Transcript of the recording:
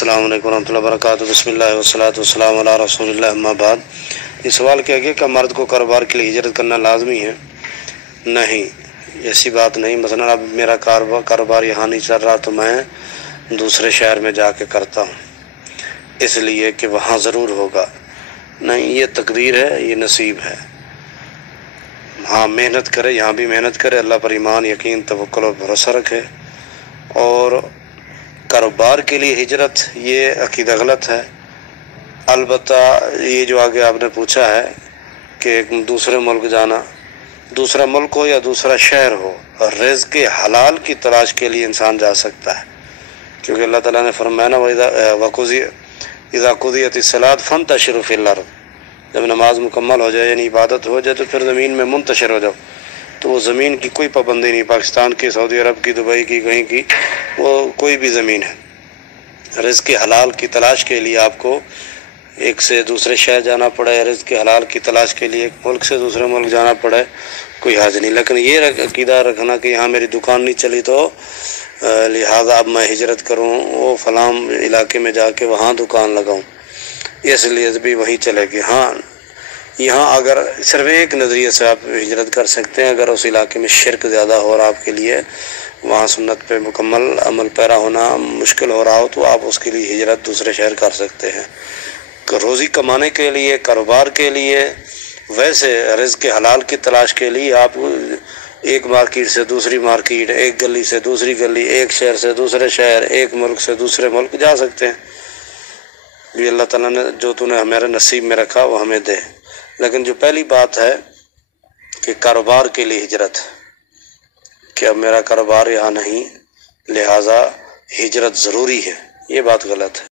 अस्सलाम वालेकुम रहमतुल्लाहि व बरकातुहू। बिस्मिल्लाह वस्सलातु वस्सलामु अला रसूलिल्लाह अम्मा बाद। ये सवाल किया गया कि मर्द को कारोबार के लिए हिजरत करना लाजमी है? नहीं, ऐसी बात नहीं। मसलन अब मेरा कारोबार यहाँ नहीं चल रहा तो मैं दूसरे शहर में जाके करता हूँ इसलिए कि वहाँ ज़रूर होगा। नहीं, ये तकदीर है, ये नसीब है। हाँ, मेहनत करे, यहाँ भी मेहनत करे, अल्लाह पर ईमान, यकीन, तवक्कुल और भरोसा रखे। और कारोबार के लिए हिजरत ये अकीदा गलत है। अलबत्ता ये जो आगे आपने पूछा है कि एक दूसरे मुल्क जाना, दूसरा मुल्क हो या दूसरा शहर हो, रिज़्क़ के हलाल की तलाश के लिए इंसान जा सकता है, क्योंकि अल्लाह ताला ने फरमाया ना इज़ा क़ुदियतिस सलात फंतशिरू फ़िल अर्ज़, जब नमाज मुकम्मल हो जाए यानी इबादत हो जाए तो फिर ज़मीन में मुंतशिर हो जाओ। तो वो ज़मीन की कोई पाबंदी नहीं, पाकिस्तान की, सऊदी अरब की, दुबई की, कहीं की, वो कोई भी ज़मीन है। रिज़्क़ के हलाल की तलाश के लिए आपको एक से दूसरे शहर जाना पड़े, रिज़्क़ के हलाल की तलाश के लिए एक मुल्क से दूसरे मुल्क जाना पड़े, कोई हर्ज नहीं। लेकिन ये अकीदा रखना कि यहाँ मेरी दुकान नहीं चली तो लिहाजा अब मैं हिजरत करूँ, वो फलां इलाके में जाके वहाँ दुकान लगाऊँ, इसलिए भी वहीं चलेगी। हाँ, यहाँ अगर सिर्फ एक नज़रिए से आप हिजरत कर सकते हैं, अगर उस इलाके में शिरक ज़्यादा हो रहा आपके लिए, वहाँ सुन्नत पे मुकम्मल अमल पैरा होना मुश्किल हो रहा हो, तो आप उसके लिए हिजरत दूसरे शहर कर सकते हैं। रोज़ी कमाने के लिए, कारोबार के लिए, वैसे रिज़्क़ के हलाल की तलाश के लिए आप एक मार्केट से दूसरी मार्केट, एक गली से दूसरी गली, एक शहर से दूसरे शहर, एक मुल्क से दूसरे मुल्क जा सकते हैं। ये अल्लाह ताला ने जो तूने हमारे नसीब में रखा वो हमें दे। लेकिन जो पहली बात है कि कारोबार के लिए हिजरत, कि अब मेरा कारोबार यहाँ नहीं लिहाजा हिजरत ज़रूरी है, ये बात गलत है।